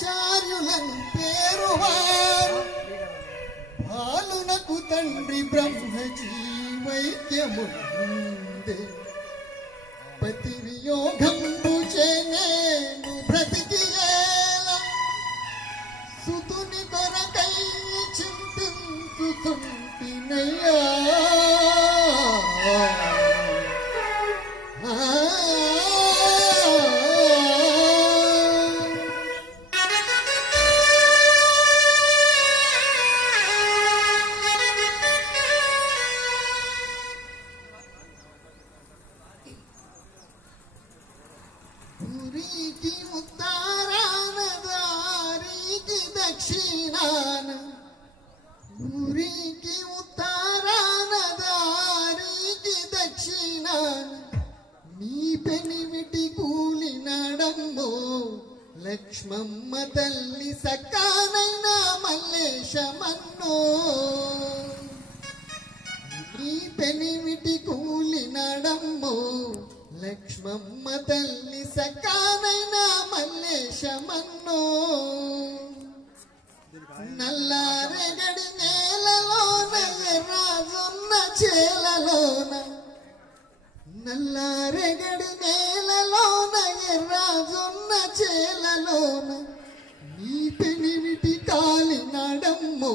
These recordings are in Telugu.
ఆచార్యులను పేరువారు బాలునకు తండ్రి బ్రహ్మజీ వైద్యముందే పతి వియోగంబు చేనేను బ్రతికియేల సుతుని కొరకై చింతించుతుంటినయ్యా ఊరికి ఉత్తరాన దారికి దక్షిణాన ఊరికి ఉత్తరాన దారికి దక్షిణాన నీ పెనిమిటి కూలి నడమ్మో లక్ష్మమ్మ తల్లి సక్కానైనా మల్లేశమన్నో నీ పెనిమిటి కూలి నడమ్మో లక్ష్మమ్మ తల్లి సకానైనా మల్లేశమన్నో నల్లారెగడి నేలలోన రాజున్న చేలలోన నల్లారెగడి నేలలోన రాజున్న చేలలోన నీ పెనివిటి కాలి నడమ్మో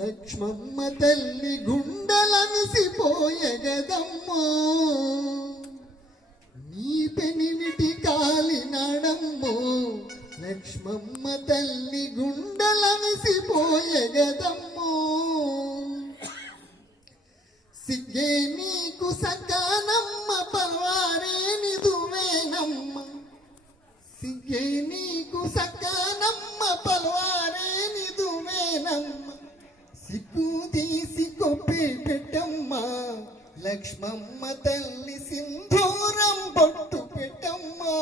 లక్ష్మమ్మ తల్లి గుండెల మిసిపోయగదమ్మో నీ పెనిమిటి కాలి నడమ్మో లక్ష్మమ్మ తల్లి గుండెల మిసిపోయగదమ్మో సిగ్గే నీకు సకానమ్మ పల్వారే నిదువేనమ్మ సిగ్గే నీకు సకానమ్మ పల్వారే నిదువేనమ్మ సిగ్గు తీసి కొప్పి పెట్టమ్మా లక్ష్మమ్మ తల్లి సింధూరం బొట్టు పెట్టమ్మా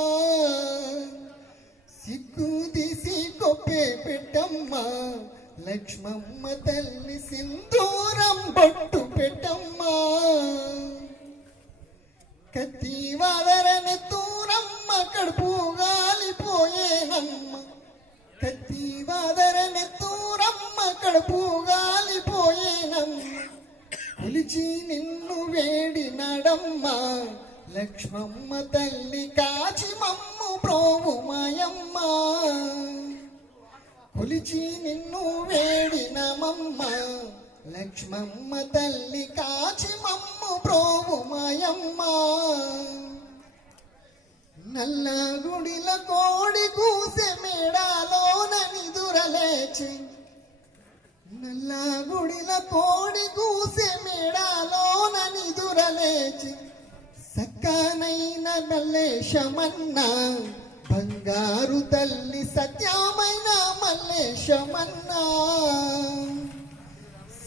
సిగ్గు తీసి కొప్పే పెట్టమ్మా లక్ష్మమ్మ తల్లి సింధూరం బొట్టు పెట్టమ్మా కత్తి వాదరని తూరమ్మ కడుపు గాలిపోయేనమ్మ కత్తి వాదరని తూరమ్మ కడుపు గాలిపోయేనమ్మ పిలిచి నిన్ను వేడినడమ్మా లక్ష్మమ్మ తల్లి కాచి మమ్ము ప్రోవుమాయమ్మ కొలిచి నిన్ను వేడినమమ్మ లక్ష్మమ్మ తల్లి కాచి మమ్ము ప్రోవుమాయమ్మ నల్ల గుడిల కోడి కూసె మేడాలోన నిదురలేచి నల్ల గుడిల కోడి కూసె మేడాలోన నిదురలేచి సక్కనైన మల్లేశమన్న బంగారు తల్లి సత్యమైన మల్లేశమన్న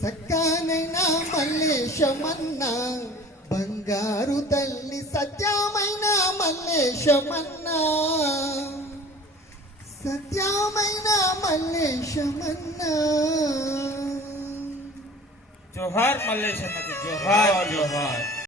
సక్కనైన మల్లేశమన్న బంగారు తల్లి సత్యమైన మల్లేశమన్న సత్యమైన మల్లేశమన్న జోహార్ మల్లేశన్నకి జోహార్ జోహార్.